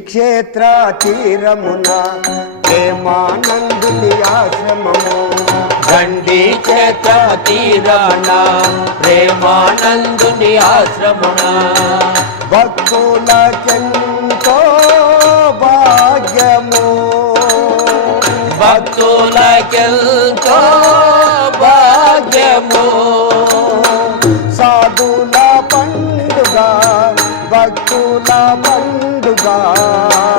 క్షేత్ర తీరమున ప్రేమానందుని ఆశ్రమము. గండి క్షేత్ర తీరాన ప్రేమానందుని ఆశ్రమమున భక్తులకెంతో భాగ్యము. భక్తులకెంతో భాగ్యము. సాధుల పండుగ భక్తుల పండుగ.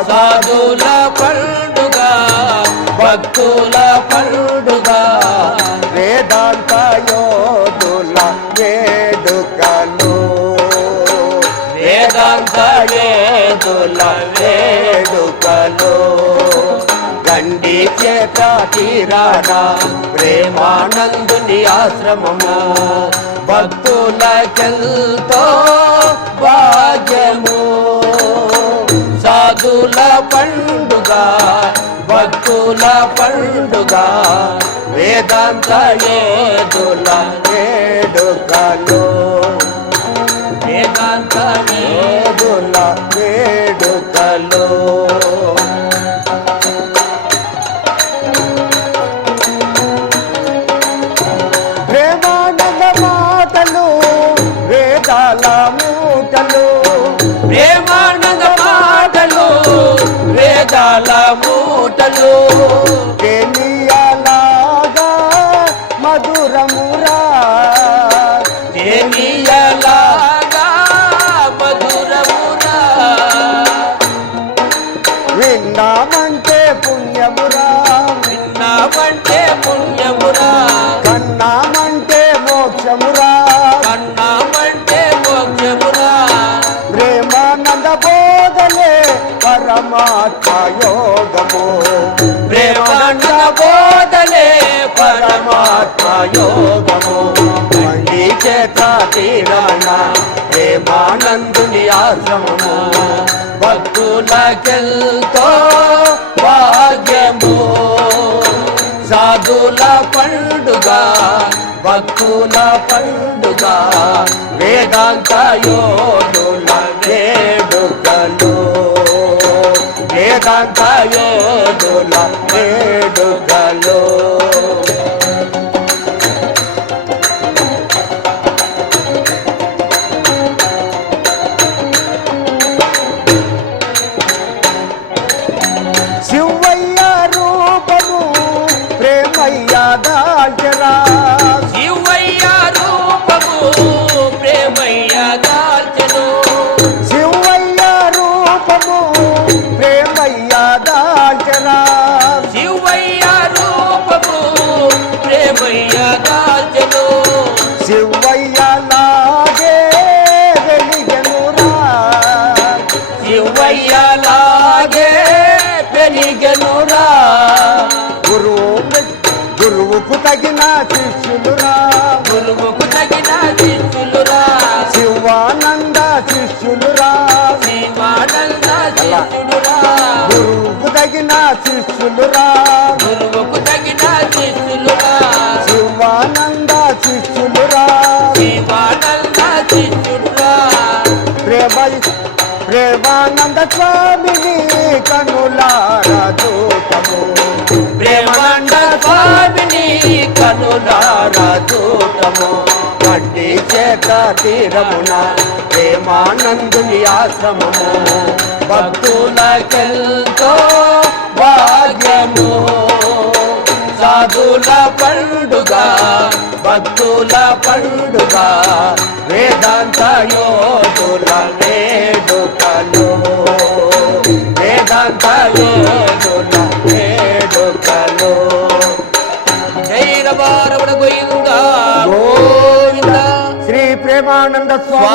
సాధుల పండుగ భక్తుల పండుగ. వేదాంత యోధుల వేడుకలు. వేదాంత యోధుల వేడుకలు. గండి క్షేత్ర తీరాన ప్రేమానందుని ఆశ్రమము. భక్తులకెంతో భాగ్యము. సాధుల పండుగ భక్తుల పండుగ. వేదాంత యోధుల వేడుకలు. వేదాంత యోధుల వేడుకలు. ప్రేమానంద మాటలు వేదాల మూటలు. ప్రేమానంద మాటలు వేదాల మూటలు. తేనియలాగా మధురమురా. తేనియలాగా మధురమురా. విన్నామంటే పుణ్యమురా. విన్నామంటే పుణ్యమురా. కన్నామంటే మోక్షమురా. కన్నామంటే మోక్షమురా. ప్రేమానంద బోధలే పరమాత్మ యోగము. ప్రేమానంద బోధలే పరమాత్మ యోగము. గండి క్షేత్ర తీరాన ప్రేమానందుని ఆశ్రమము. భక్తులకెంతో భాగ్యము. సాధుల పండుగ భక్తుల పండుగ. వేదాంత యోధుల వేడుకలు. వేదాంత యోధుల వేడుకలు. శివయ్య రూపము ప్రేమయ్య దాల్చరా. శివయ్య రూపము ప్రేమయ్య దాల్చెను. శివయ్య రూపము ప్రేమయ్య దాల్చరా. శివయ్య రూపము ప్రేమయ్య దాల్చెను. శివయ్య లాగే వెలిగెనురా. శివయ్య లాగే వెలిగెనురా. గురువుకు తగిన శిష్యులురా. గురువుకు తగిన శిష్యులురా. శివానంద శిష్యులురా. శివానంద శిష్యులురా. గురువుకు తగిన శిష్యులురా. గురువుకు తగిన శిష్యులురా. శివానంద శిష్యులురా. శివానంద శిష్యులురా. ప్రేమానంద స్వామిని కనులారా చూపము. ప్రేమానంద స్వామిని కనులారా చూడము. గండి క్షేత్ర తీరమున ప్రేమానందుని ఆశ్రమము. భక్తులకెంతో భాగ్యము. సాధుల పండుగ భక్తుల పండుగ. వేదాంత యోధుల వేడుకలు. వేదాంత యోధుల వేడుకలు. జై రమారమణ గోవింద గోవింద. శ్రీ ప్రేమానంద స్వామి